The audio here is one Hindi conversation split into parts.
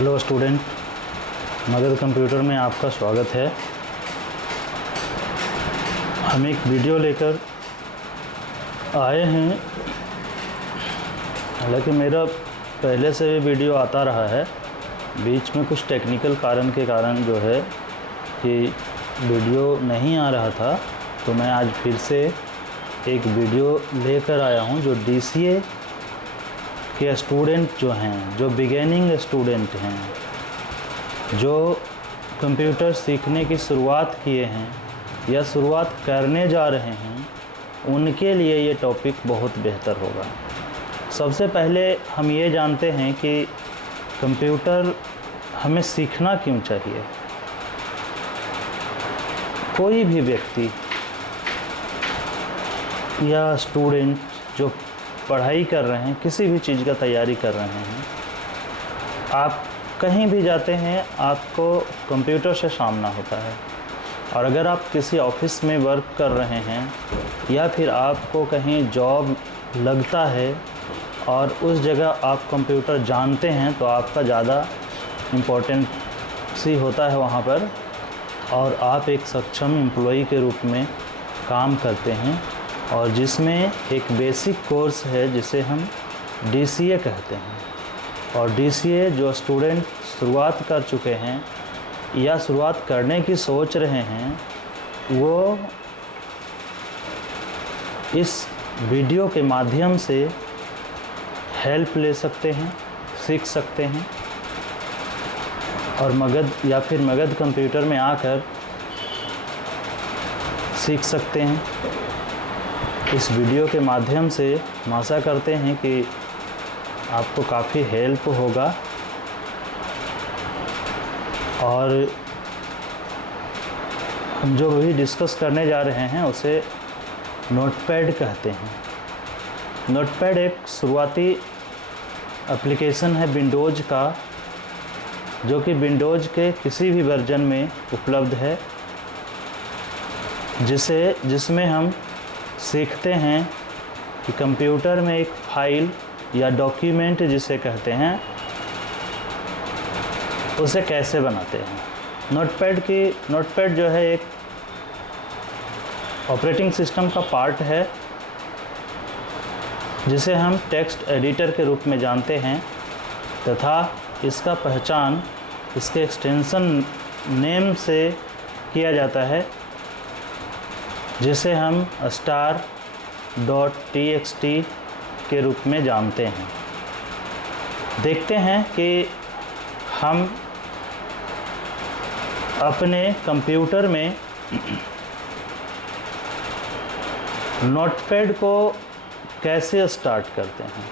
हेलो स्टूडेंट, मगध कंप्यूटर में आपका स्वागत है। हम एक वीडियो लेकर आए हैं। हालांकि मेरा पहले से भी वीडियो आता रहा है, बीच में कुछ टेक्निकल कारण के कारण जो है कि वीडियो नहीं आ रहा था, तो मैं आज फिर से एक वीडियो लेकर आया हूं जो DCA के स्टूडेंट जो हैं, जो बिगिनिंग स्टूडेंट हैं, जो कंप्यूटर सीखने की शुरुआत किए हैं या शुरुआत करने जा रहे हैं, उनके लिए ये टॉपिक बहुत बेहतर होगा। सबसे पहले हम ये जानते हैं कि कंप्यूटर हमें सीखना क्यों चाहिए। कोई भी व्यक्ति या स्टूडेंट जो पढ़ाई कर रहे हैं, किसी भी चीज़ का तैयारी कर रहे हैं, आप कहीं भी जाते हैं आपको कंप्यूटर से सामना होता है। और अगर आप किसी ऑफिस में वर्क कर रहे हैं या फिर आपको कहीं जॉब लगता है और उस जगह आप कंप्यूटर जानते हैं, तो आपका ज़्यादा इम्पोर्टेंट सी होता है वहाँ पर, और आप एक सक्षम एम्प्लॉई के रूप में काम करते हैं, और जिसमें एक बेसिक कोर्स है जिसे हम DCA कहते हैं। और DCA जो स्टूडेंट शुरुआत कर चुके हैं या शुरुआत करने की सोच रहे हैं, वो इस वीडियो के माध्यम से हेल्प ले सकते हैं, सीख सकते हैं, और मगध या फिर मगध कंप्यूटर में आकर सीख सकते हैं। इस वीडियो के माध्यम से हम आशा करते हैं कि आपको काफ़ी हेल्प होगा। और हम जो भी डिस्कस करने जा रहे हैं उसे नोटपैड कहते हैं। नोटपैड एक शुरुआती एप्लीकेशन है विंडोज़ का, जो कि विंडोज़ के किसी भी वर्जन में उपलब्ध है, जिसमें हम सीखते हैं कि कंप्यूटर में एक फाइल या डॉक्यूमेंट जिसे कहते हैं, उसे कैसे बनाते हैं। नोटपैड जो है एक ऑपरेटिंग सिस्टम का पार्ट है, जिसे हम टेक्स्ट एडिटर के रूप में जानते हैं, तथा इसका पहचान इसके एक्सटेंशन नेम से किया जाता है, जिसे हम star.txt के रूप में जानते हैं। देखते हैं कि हम अपने कंप्यूटर में नोटपैड को कैसे स्टार्ट करते हैं।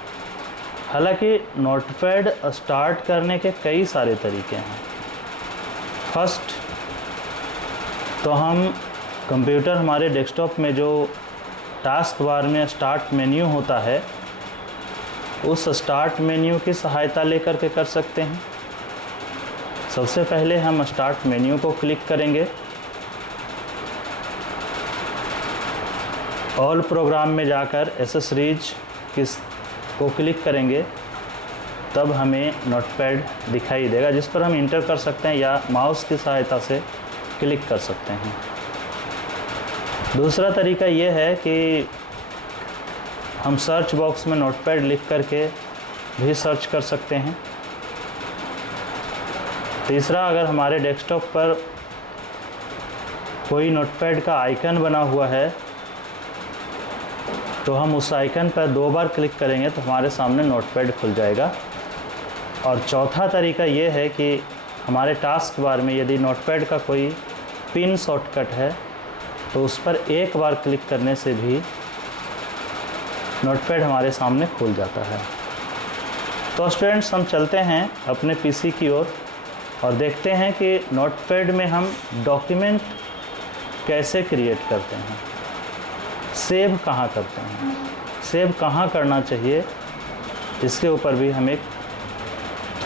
हालांकि नोटपैड स्टार्ट करने के कई सारे तरीके हैं। फर्स्ट तो हम कंप्यूटर हमारे डेस्कटॉप में जो टास्क बार में स्टार्ट मेन्यू होता है, उस स्टार्ट मेन्यू की सहायता लेकर के कर सकते हैं। सबसे पहले हम स्टार्ट मेन्यू को क्लिक करेंगे, ऑल प्रोग्राम में जाकर एसेसरीज को क्लिक करेंगे, तब हमें नोटपैड दिखाई देगा, जिस पर हम इंटर कर सकते हैं या माउस की सहायता से क्लिक कर सकते हैं। दूसरा तरीका ये है कि हम सर्च बॉक्स में नोटपैड लिख करके भी सर्च कर सकते हैं। तीसरा, अगर हमारे डेस्कटॉप पर कोई नोटपैड का आइकन बना हुआ है, तो हम उस आइकन पर 2 बार क्लिक करेंगे तो हमारे सामने नोटपैड खुल जाएगा। और चौथा तरीका ये है कि हमारे टास्क बार में यदि नोटपैड का कोई पिन शॉर्टकट है, तो उस पर 1 बार क्लिक करने से भी नोटपैड हमारे सामने खुल जाता है। तो स्टूडेंट्स, हम चलते हैं अपने PC की ओर और देखते हैं कि नोटपैड में हम डॉक्यूमेंट कैसे क्रिएट करते हैं, सेव कहाँ करते हैं, सेव कहाँ करना चाहिए, इसके ऊपर भी हम एक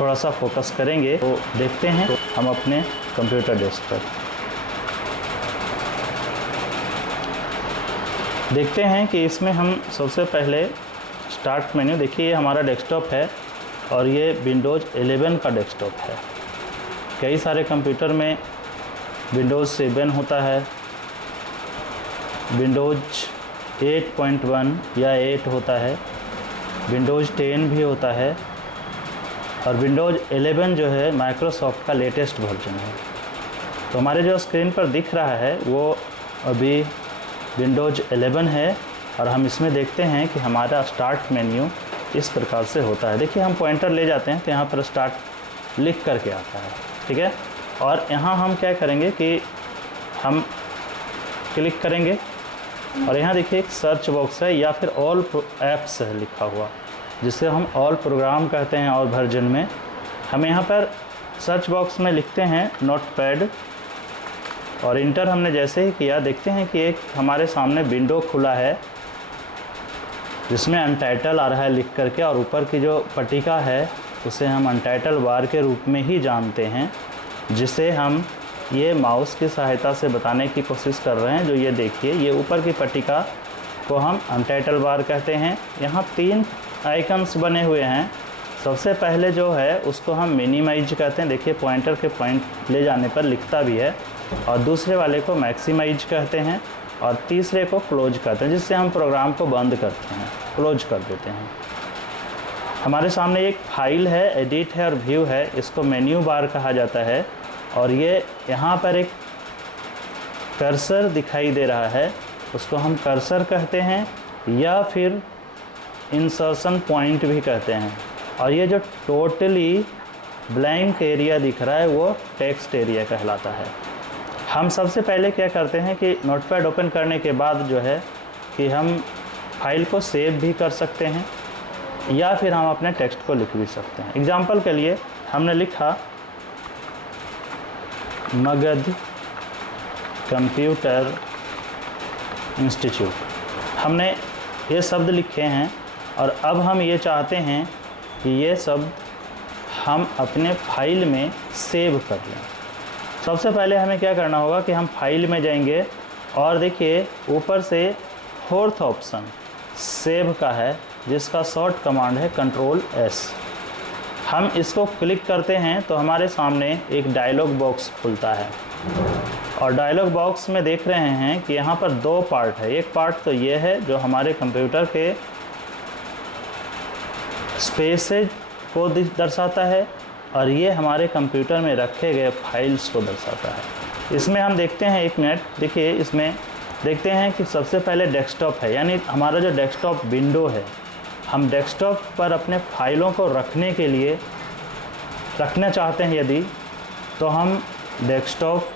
थोड़ा सा फोकस करेंगे। तो देखते हैं हम अपने कंप्यूटर डेस्क पर। देखते हैं कि इसमें हम सबसे पहले स्टार्ट मेन्यू, देखिए ये हमारा डेस्कटॉप है और ये विंडोज़ 11 का डेस्कटॉप है। कई सारे कंप्यूटर में विंडोज़ 7 होता है, विंडोज़ 8.1 या 8 होता है, विंडोज़ 10 भी होता है, और विंडोज़ 11 जो है माइक्रोसॉफ्ट का लेटेस्ट वर्जन है। तो हमारे जो स्क्रीन पर दिख रहा है वो अभी विंडोज़ 11 है, और हम इसमें देखते हैं कि हमारा स्टार्ट मेन्यू इस प्रकार से होता है। देखिए हम पॉइंटर ले जाते हैं तो यहाँ पर स्टार्ट लिख करके आता है, ठीक है। और यहाँ हम क्या करेंगे कि हम क्लिक करेंगे और यहाँ देखिए एक सर्च बॉक्स है या फिर ऑल ऐप्स है लिखा हुआ, जिसे हम ऑल प्रोग्राम कहते हैं। और वर्जन में हम यहाँ पर सर्च बॉक्स में लिखते हैं नोटपैड, और इंटर हमने जैसे ही किया देखते हैं कि एक हमारे सामने विंडो खुला है जिसमें अनटाइटल आ रहा है लिख करके, और ऊपर की जो पट्टिका है उसे हम अनटाइटल बार के रूप में ही जानते हैं, जिसे हम ये माउस की सहायता से बताने की कोशिश कर रहे हैं। जो ये देखिए ये ऊपर की पट्टिका को हम अनटाइटल बार कहते हैं। यहाँ 3 आइकन्स बने हुए हैं। सबसे पहले जो है उसको हम मिनिमाइज कहते हैं, देखिए पॉइंटर के पॉइंट ले जाने पर लिखता भी है, और दूसरे वाले को मैक्सिमाइज कहते हैं, और तीसरे को क्लोज कहते हैं, जिससे हम प्रोग्राम को बंद करते हैं, क्लोज कर देते हैं। हमारे सामने एक फाइल है, एडिट है और व्यू है, इसको मेन्यू बार कहा जाता है। और ये यहाँ पर एक कर्सर दिखाई दे रहा है, उसको हम कर्सर कहते हैं या फिर इंसर्शन पॉइंट भी कहते हैं। और ये जो टोटली ब्लैंक एरिया दिख रहा है वो टेक्स्ट एरिया कहलाता है। हम सबसे पहले क्या करते हैं कि नोटपैड ओपन करने के बाद जो है कि हम फाइल को सेव भी कर सकते हैं या फिर हम अपने टेक्स्ट को लिख भी सकते हैं। एग्जाम्पल के लिए हमने लिखा मगध कंप्यूटर इंस्टीट्यूट, हमने ये शब्द लिखे हैं, और अब हम ये चाहते हैं कि ये शब्द हम अपने फाइल में सेव कर लें। सबसे पहले हमें क्या करना होगा कि हम फाइल में जाएंगे, और देखिए ऊपर से 4th ऑप्शन सेव का है, जिसका शॉर्ट कमांड है Ctrl+S। हम इसको क्लिक करते हैं तो हमारे सामने एक डायलॉग बॉक्स खुलता है, और डायलॉग बॉक्स में देख रहे हैं कि यहाँ पर 2 पार्ट है। एक पार्ट तो ये है जो हमारे कंप्यूटर के स्पेसेज को दर्शाता है, और ये हमारे कंप्यूटर में रखे गए फाइल्स को दर्शाता है। इसमें हम देखते हैं, एक मिनट देखिए, इसमें देखते हैं कि सबसे पहले डेस्कटॉप है, यानी हमारा जो डेस्कटॉप विंडो है, हम डेस्कटॉप पर अपने फाइलों को रखने के लिए रखना चाहते हैं यदि, तो हम डेस्कटॉप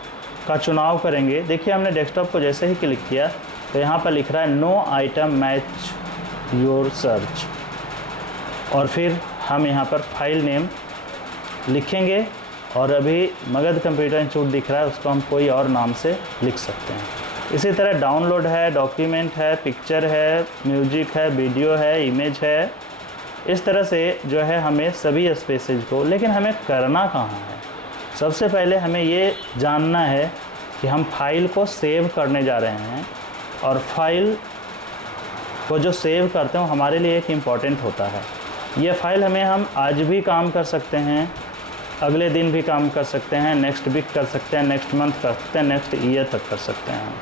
का चुनाव करेंगे। देखिए हमने डेस्कटॉप को जैसे ही क्लिक किया तो यहाँ पर लिख रहा है no item match your search, और फिर हम यहाँ पर फाइल नेम लिखेंगे, और अभी मगध कंप्यूटर इंस्टीट्यूट दिख रहा है, उसको हम कोई और नाम से लिख सकते हैं। इसी तरह डाउनलोड है, डॉक्यूमेंट है, पिक्चर है, म्यूजिक है, वीडियो है, इमेज है। इस तरह से जो है हमें सभी स्पेसेज को, लेकिन हमें करना कहाँ है? सबसे पहले हमें ये जानना है कि हम फाइल को सेव करने जा रहे हैं, और फाइल को जो सेव करते हैं हमारे लिए एक इम्पॉर्टेंट होता है। ये फाइल हम आज भी काम कर सकते हैं, अगले दिन भी काम कर सकते हैं, नेक्स्ट वीक कर सकते हैं, नेक्स्ट मंथ कर सकते हैं, नेक्स्ट ईयर तक कर सकते हैं।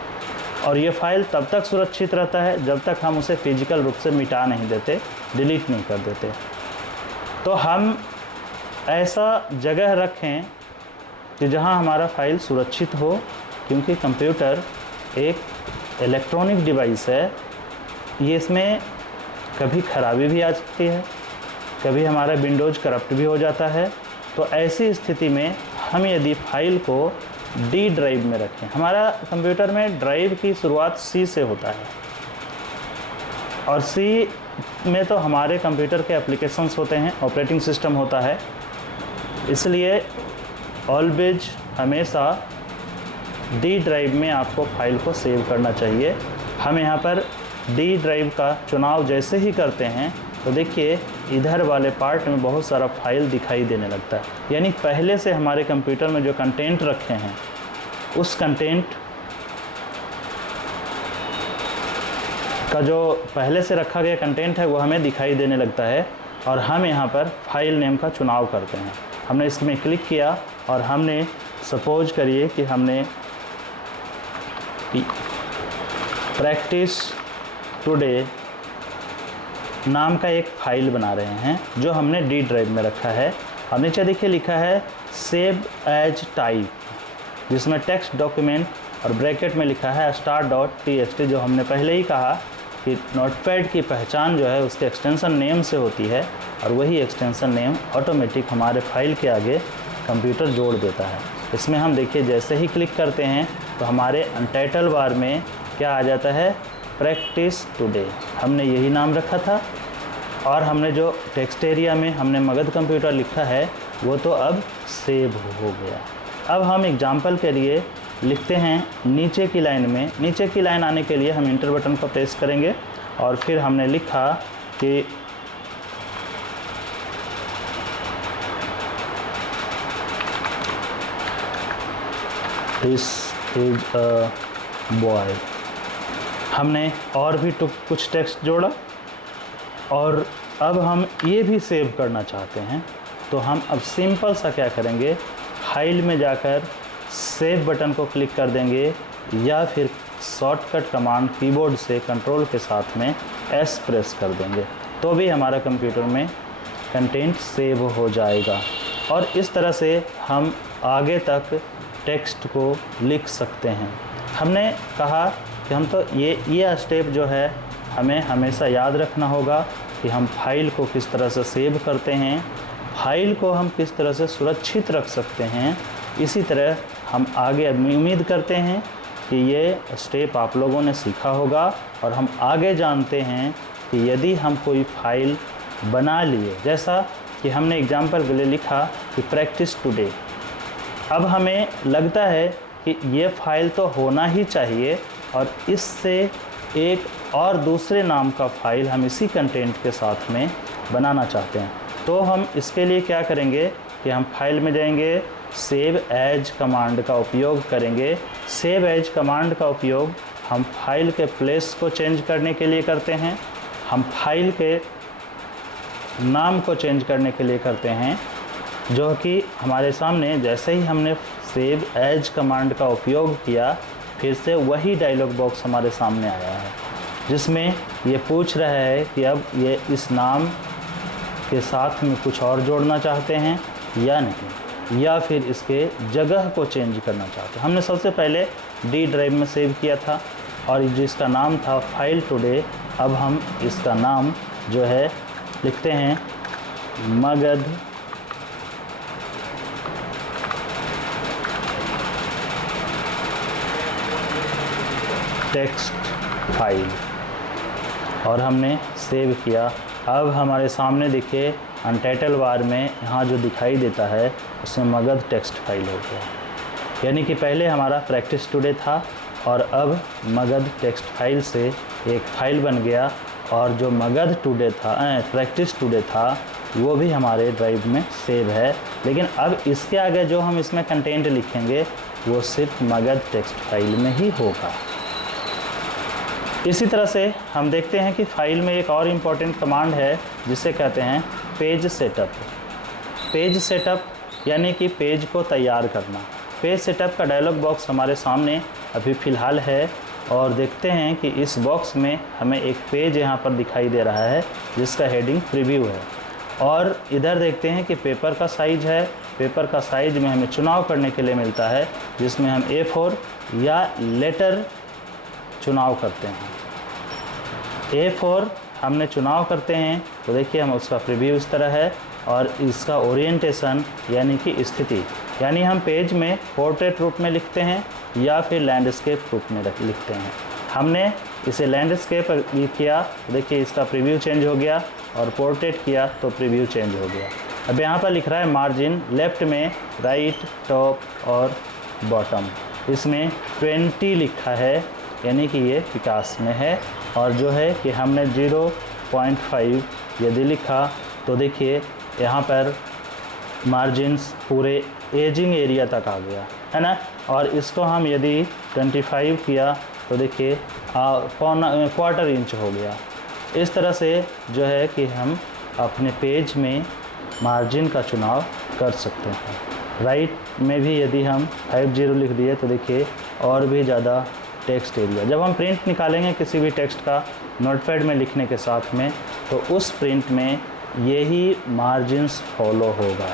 और ये फाइल तब तक सुरक्षित रहता है जब तक हम उसे फिजिकल रूप से मिटा नहीं देते, डिलीट नहीं कर देते। तो हम ऐसा जगह रखें कि जहां हमारा फाइल सुरक्षित हो, क्योंकि कंप्यूटर एक इलेक्ट्रॉनिक डिवाइस है, ये इसमें कभी ख़राबी भी आ सकती है, कभी हमारा विंडोज़ करप्ट भी हो जाता है। तो ऐसी स्थिति में हम यदि फाइल को डी ड्राइव में रखें, हमारा कंप्यूटर में ड्राइव की शुरुआत सी से होता है, और सी में तो हमारे कंप्यूटर के एप्लीकेशंस होते हैं, ऑपरेटिंग सिस्टम होता है। इसलिए ऑलवेज हमेशा डी ड्राइव में आपको फाइल को सेव करना चाहिए। हम यहाँ पर डी ड्राइव का चुनाव जैसे ही करते हैं तो देखिए इधर वाले पार्ट में बहुत सारा फाइल दिखाई देने लगता है, यानी पहले से हमारे कंप्यूटर में जो कंटेंट रखे हैं उस कंटेंट का जो पहले से रखा गया कंटेंट है वो हमें दिखाई देने लगता है। और हम यहाँ पर फाइल नेम का चुनाव करते हैं। हमने इसमें क्लिक किया और हमने सपोज करिए कि हमने प्रैक्टिस टुडे नाम का एक फ़ाइल बना रहे हैं जो हमने डी ड्राइव में रखा है। और नीचे देखिए लिखा है सेव एज टाइप, जिसमें टेक्स्ट डॉक्यूमेंट और ब्रैकेट में लिखा है star.txt, जो हमने पहले ही कहा कि नोटपैड की पहचान जो है उसके एक्सटेंशन नेम से होती है और वही एक्सटेंशन नेम ऑटोमेटिक हमारे फाइल के आगे कंप्यूटर जोड़ देता है। इसमें हम देखिए जैसे ही क्लिक करते हैं तो हमारे अनटाइटल बार में क्या आ जाता है, प्रैक्टिस टुडे। हमने यही नाम रखा था और हमने जो टेक्स्ट एरिया में हमने मगध कंप्यूटर लिखा है वो तो अब सेव हो गया। अब हम एग्जाम्पल के लिए लिखते हैं नीचे की लाइन में। नीचे की लाइन आने के लिए हम इंटर बटन को प्रेस करेंगे और फिर हमने लिखा कि दिस इज अ बॉय। हमने और भी कुछ टेक्स्ट जोड़ा और अब हम ये भी सेव करना चाहते हैं तो हम अब सिंपल सा क्या करेंगे, फाइल में जाकर सेव बटन को क्लिक कर देंगे या फिर शॉर्टकट कमांड कीबोर्ड से कंट्रोल के साथ में एस प्रेस कर देंगे तो भी हमारा कंप्यूटर में कंटेंट सेव हो जाएगा। और इस तरह से हम आगे तक टेक्स्ट को लिख सकते हैं। हमने कहा कि हम तो ये स्टेप जो है हमें हमेशा याद रखना होगा कि हम फाइल को किस तरह से सेव करते हैं, फाइल को हम किस तरह से सुरक्षित रख सकते हैं। इसी तरह हम आगे उम्मीद करते हैं कि ये स्टेप आप लोगों ने सीखा होगा और हम आगे जानते हैं कि यदि हम कोई फाइल बना लिए, जैसा कि हमने एग्जाम्पल के लिए लिखा कि प्रैक्टिस टुडे, अब हमें लगता है कि ये फाइल तो होना ही चाहिए और इससे एक और दूसरे नाम का फ़ाइल हम इसी कंटेंट के साथ में बनाना चाहते हैं। तो हम इसके लिए क्या करेंगे कि हम फाइल में जाएंगे, सेव एज कमांड का उपयोग करेंगे। सेव एज कमांड का उपयोग हम फाइल के प्लेस को चेंज करने के लिए करते हैं, हम फाइल के नाम को चेंज करने के लिए करते हैं, जो कि हमारे सामने जैसे ही हमने सेव एज कमांड का उपयोग किया फिर से वही डायलॉग बॉक्स हमारे सामने आया है जिसमें ये पूछ रहा है कि अब ये इस नाम के साथ में कुछ और जोड़ना चाहते हैं या नहीं, या फिर इसके जगह को चेंज करना चाहते हैं। हमने सबसे पहले डी ड्राइव में सेव किया था और जिसका नाम था फाइल टुडे, अब हम इसका नाम जो है लिखते हैं मगध टेक्स्ट फाइल और हमने सेव किया। अब हमारे सामने देखिए अनटाइटल बार में यहाँ जो दिखाई देता है उसमें मगध टेक्स्ट फाइल हो गया, यानी कि पहले हमारा प्रैक्टिस टुडे था और अब मगध टेक्स्ट फाइल से एक फ़ाइल बन गया और जो मगध टुडे था, प्रैक्टिस टुडे था, वो भी हमारे ड्राइव में सेव है। लेकिन अब इसके आगे जो हम इसमें कंटेंट लिखेंगे वो सिर्फ मगध टेक्स्ट फाइल में ही होगा। इसी तरह से हम देखते हैं कि फ़ाइल में एक और इम्पॉर्टेंट कमांड है जिसे कहते हैं पेज सेटअप। पेज सेटअप यानी कि पेज को तैयार करना। पेज सेटअप का डायलॉग बॉक्स हमारे सामने अभी फ़िलहाल है और देखते हैं कि इस बॉक्स में हमें एक पेज यहाँ पर दिखाई दे रहा है जिसका हेडिंग प्रीव्यू है और इधर देखते हैं कि पेपर का साइज़ है। पेपर का साइज़ में हमें चुनाव करने के लिए मिलता है जिसमें हम A4 या लेटर चुनाव करते हैं। A4 हमने चुनाव करते हैं तो देखिए हम उसका प्रीव्यू इस तरह है और इसका ओरिएंटेशन यानी कि स्थिति, यानी हम पेज में पोर्ट्रेट रूप में लिखते हैं या फिर लैंडस्केप रूप में लिखते हैं। हमने इसे लैंडस्केप किया तो देखिए इसका प्रीव्यू चेंज हो गया और पोर्ट्रेट किया तो प्रीव्यू चेंज हो गया। अब यहाँ पर लिख रहा है मार्जिन लेफ़्ट में राइट, टॉप और बॉटम, इसमें 20 लिखा है यानी कि ये विकास में है और जो है कि हमने 0.5 यदि लिखा तो देखिए यहाँ पर मार्जिन्स पूरे एजिंग एरिया तक आ गया है ना। और इसको हम यदि 25 किया तो देखिए क्वार्टर इंच हो गया। इस तरह से जो है कि हम अपने पेज में मार्जिन का चुनाव कर सकते हैं। राइट में भी यदि हम 50 लिख दिए तो देखिए और भी ज़्यादा टेक्स्ट एरिया। जब हम प्रिंट निकालेंगे किसी भी टेक्स्ट का नोटपैड में लिखने के साथ में, तो उस प्रिंट में यही मार्जिन्स फॉलो होगा।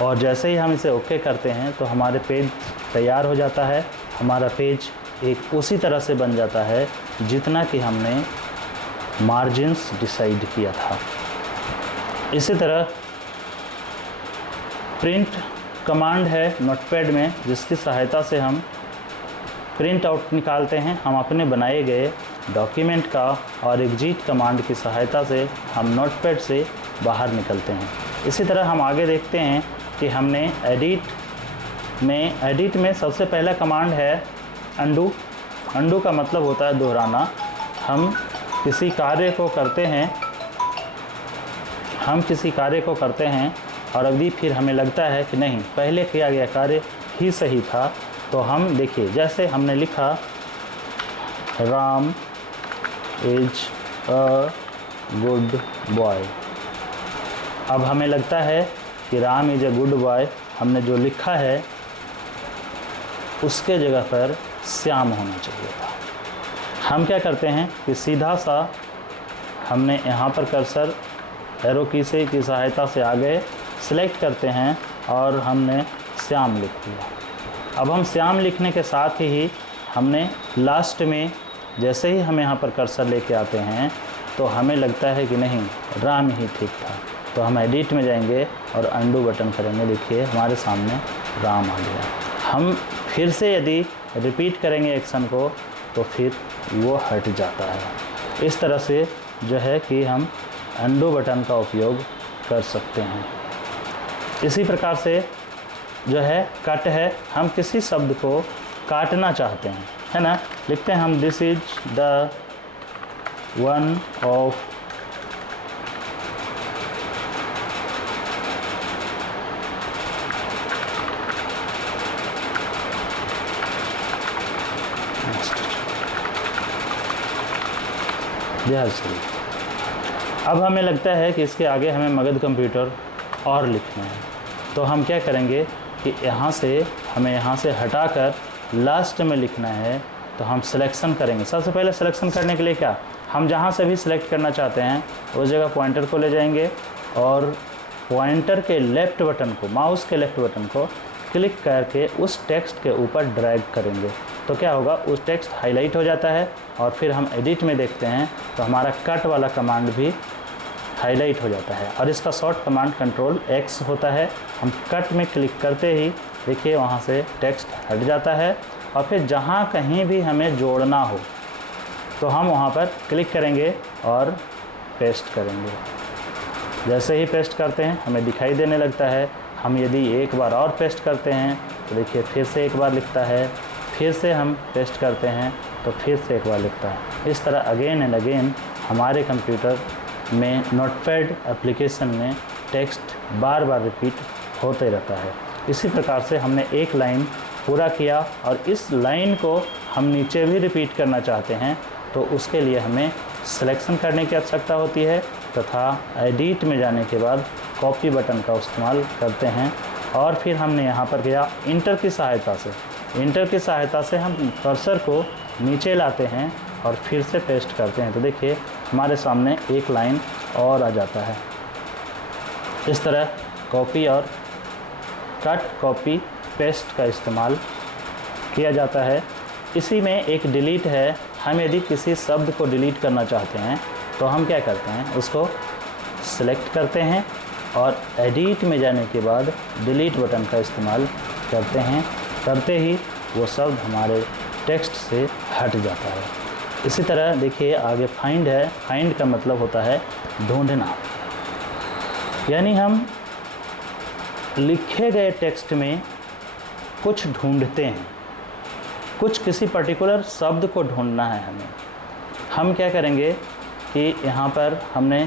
और जैसे ही हम इसे ओके करते हैं तो हमारे पेज तैयार हो जाता है। हमारा पेज एक उसी तरह से बन जाता है जितना कि हमने मार्जिन्स डिसाइड किया था। इसी तरह प्रिंट कमांड है नोटपैड में, जिसकी सहायता से हम प्रिंट आउट निकालते हैं। हम अपने बनाए गए डॉक्यूमेंट का और एग्जिट कमांड की सहायता से हम नोटपैड से बाहर निकलते हैं। इसी तरह हम आगे देखते हैं कि हमने एडिट में सबसे पहला कमांड है अंडू। अंडू का मतलब होता है दोहराना। हम किसी कार्य को करते हैं और अभी फिर हमें लगता है कि नहीं, पहले किया गया कार्य ही सही था, तो हम देखिए जैसे हमने लिखा Ram is a good boy. अब हमें लगता है कि Ram is a good boy, हमने जो लिखा है उसके जगह पर श्याम होना चाहिए था। हम क्या करते हैं कि सीधा सा हमने यहाँ पर कर्सर एरो की सहायता से आ गए, सिलेक्ट करते हैं और हमने श्याम लिख दिया। अब हम श्याम लिखने के साथ ही हमने लास्ट में जैसे ही हम यहाँ पर कर्सर लेके आते हैं तो हमें लगता है कि नहीं, राम ही ठीक था, तो हम एडिट में जाएंगे और अंडू बटन करेंगे। देखिए हमारे सामने राम आ गया। हम फिर से यदि रिपीट करेंगे एक्शन को तो फिर वो हट जाता है। इस तरह से जो है कि हम अंडू बटन का उपयोग कर सकते हैं। इसी प्रकार से जो है कट है, हम किसी शब्द को काटना चाहते हैं, है ना। लिखते हैं हम this is the one of अब हमें लगता है कि इसके आगे हमें मगध कंप्यूटर और लिखना है, तो हम क्या करेंगे कि यहाँ से हटाकर लास्ट में लिखना है। तो हम सिलेक्शन करेंगे। सबसे पहले सिलेक्शन करने के लिए क्या, हम जहाँ से भी सिलेक्ट करना चाहते हैं उस जगह पॉइंटर को ले जाएंगे और पॉइंटर के लेफ़्ट बटन को, माउस के लेफ़्ट बटन को क्लिक करके उस टेक्स्ट के ऊपर ड्रैग करेंगे। तो क्या होगा, उस टेक्स्ट हाईलाइट हो जाता है और फिर हम एडिट में देखते हैं तो हमारा कट वाला कमांड भी हाईलाइट हो जाता है। और इसका शॉर्ट कमांड कंट्रोल X होता है। हम कट में क्लिक करते ही देखिए वहाँ से टेक्स्ट हट जाता है और फिर जहाँ कहीं भी हमें जोड़ना हो तो हम वहाँ पर क्लिक करेंगे और पेस्ट करेंगे। जैसे ही पेस्ट करते हैं हमें दिखाई देने लगता है। हम यदि एक बार और पेस्ट करते हैं तो देखिए फिर से एक बार लिखता है, फिर से हम पेस्ट करते हैं तो फिर से एक बार लिखता है। इस तरह अगेन एंड अगेन हमारे कंप्यूटर में नोटपैड एप्लीकेशन में टेक्स्ट बार बार रिपीट होते रहता है। इसी प्रकार से हमने एक लाइन पूरा किया और इस लाइन को हम नीचे भी रिपीट करना चाहते हैं तो उसके लिए हमें सिलेक्शन करने की आवश्यकता होती है तथा एडिट में जाने के बाद कॉपी बटन का इस्तेमाल करते हैं। और फिर हमने यहाँ पर किया इंटर की सहायता से हम कर्सर को नीचे लाते हैं और फिर से पेस्ट करते हैं। तो देखिए हमारे सामने एक लाइन और आ जाता है। इस तरह कॉपी और कट, कॉपी, पेस्ट का इस्तेमाल किया जाता है। इसी में एक डिलीट है। हम यदि किसी शब्द को डिलीट करना चाहते हैं तो हम क्या करते हैं, उसको सिलेक्ट करते हैं और एडिट में जाने के बाद डिलीट बटन का इस्तेमाल करते हैं। करते ही वो शब्द हमारे टेक्स्ट से हट जाता है। इसी तरह देखिए आगे फाइंड है। फाइंड का मतलब होता है ढूंढना, यानी हम लिखे गए टेक्स्ट में कुछ ढूंढते हैं, कुछ किसी पर्टिकुलर शब्द को ढूंढना है हमें। हम क्या करेंगे कि यहाँ पर हमने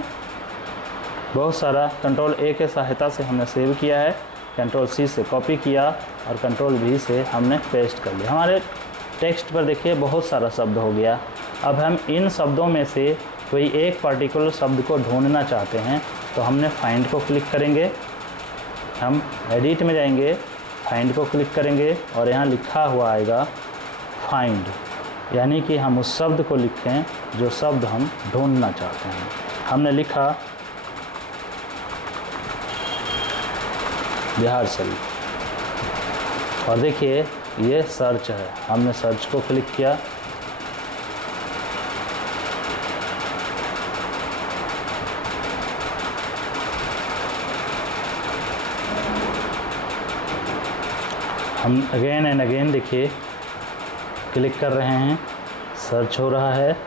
बहुत सारा कंट्रोल A के सहायता से हमने सेव किया है, कंट्रोल C से कॉपी किया और कंट्रोल V से हमने पेस्ट कर लिया। हमारे टेक्स्ट पर देखिए बहुत सारा शब्द हो गया। अब हम इन शब्दों में से कोई एक पर्टिकुलर शब्द को ढूंढना चाहते हैं तो हमने फाइंड को क्लिक करेंगे, हम एडिट में जाएंगे, फाइंड को क्लिक करेंगे और यहाँ लिखा हुआ आएगा फाइंड, यानी कि हम उस शब्द को लिखें जो शब्द हम ढूंढना चाहते हैं। हमने लिखा बिहार शरीफ और देखिए ये सर्च है, हमने सर्च को क्लिक किया, हम अगेन एंड अगेन देखिए क्लिक कर रहे हैं, सर्च हो रहा है,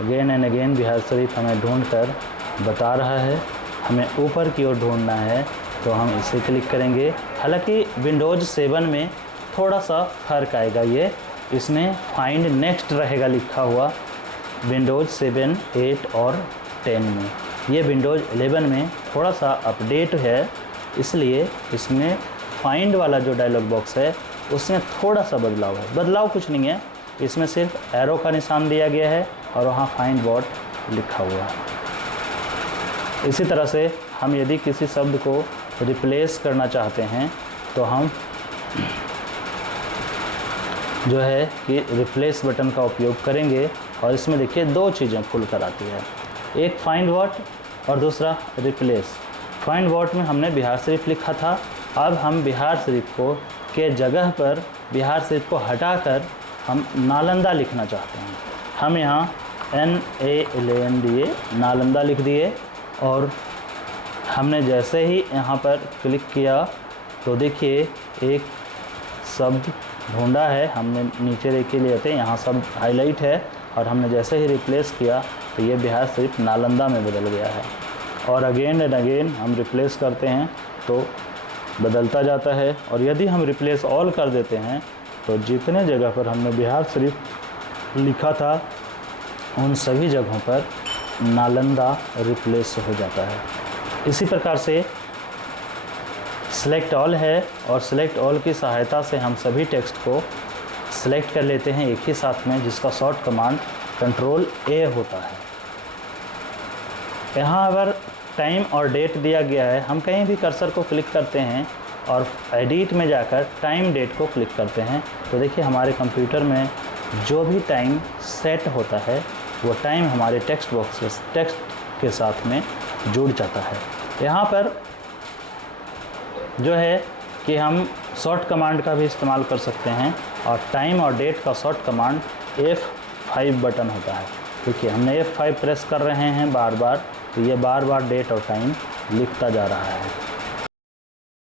again and again Bihar Sharif हमें ढूंढकर बता रहा है। हमें ऊपर की ओर ढूंढना है तो हम इसे क्लिक करेंगे। हालांकि विंडोज़ 7 में थोड़ा सा फ़र्क आएगा, ये इसमें फाइंड नेक्स्ट रहेगा लिखा हुआ विंडोज़ 7, 8 और 10 में। ये विंडोज़ 11 में थोड़ा सा अपडेट है, इसलिए इसमें फाइंड वाला जो डायलॉग बॉक्स है उसमें थोड़ा सा बदलाव है। बदलाव कुछ नहीं है, इसमें सिर्फ एरो का निशान दिया गया है और वहाँ फाइंड व्हाट लिखा हुआ है। इसी तरह से हम यदि किसी शब्द को रिप्लेस करना चाहते हैं तो हम जो है कि रिप्लेस बटन का उपयोग करेंगे और इसमें देखिए दो चीज़ें खुल कर आती है, एक फाइंड व्हाट और दूसरा रिप्लेस। फाइंड व्हाट में हमने बिहार शरीफ लिखा था, अब हम बिहार शरीफ को के जगह पर बिहार शरीफ को हटाकर हम नालंदा लिखना चाहते हैं। हम यहाँ NALNDA नालंदा लिख दिए और हमने जैसे ही यहाँ पर क्लिक किया तो देखिए एक शब्द ढूंढा है, हमने नीचे देख के लिए थे, यहाँ सब हाईलाइट है और हमने जैसे ही रिप्लेस किया तो ये बिहार शरीफ नालंदा में बदल गया है। और अगेन एंड अगेन हम रिप्लेस करते हैं तो बदलता जाता है, और यदि हम रिप्लेस ऑल कर देते हैं तो जितने जगह पर हमने बिहार शरीफ लिखा था उन सभी जगहों पर नालंदा रिप्लेस हो जाता है। इसी प्रकार से सेलेक्ट ऑल है और सेलेक्ट ऑल की सहायता से हम सभी टेक्स्ट को सेलेक्ट कर लेते हैं एक ही साथ में, जिसका शॉर्ट कमांड कंट्रोल A होता है। यहाँ अगर टाइम और डेट दिया गया है, हम कहीं भी कर्सर को क्लिक करते हैं और एडिट में जाकर टाइम डेट को क्लिक करते हैं तो देखिए हमारे कंप्यूटर में जो भी टाइम सेट होता है वो टाइम हमारे टेक्स्ट बॉक्स टेक्स्ट के साथ में जुड़ जाता है। यहाँ पर जो है कि हम शॉर्ट कमांड का भी इस्तेमाल कर सकते हैं और टाइम और डेट का शॉर्ट कमांड F5 बटन होता है। देखिए हमने F5 प्रेस कर रहे हैं बार बार, तो ये बार बार डेट और टाइम लिखता जा रहा है।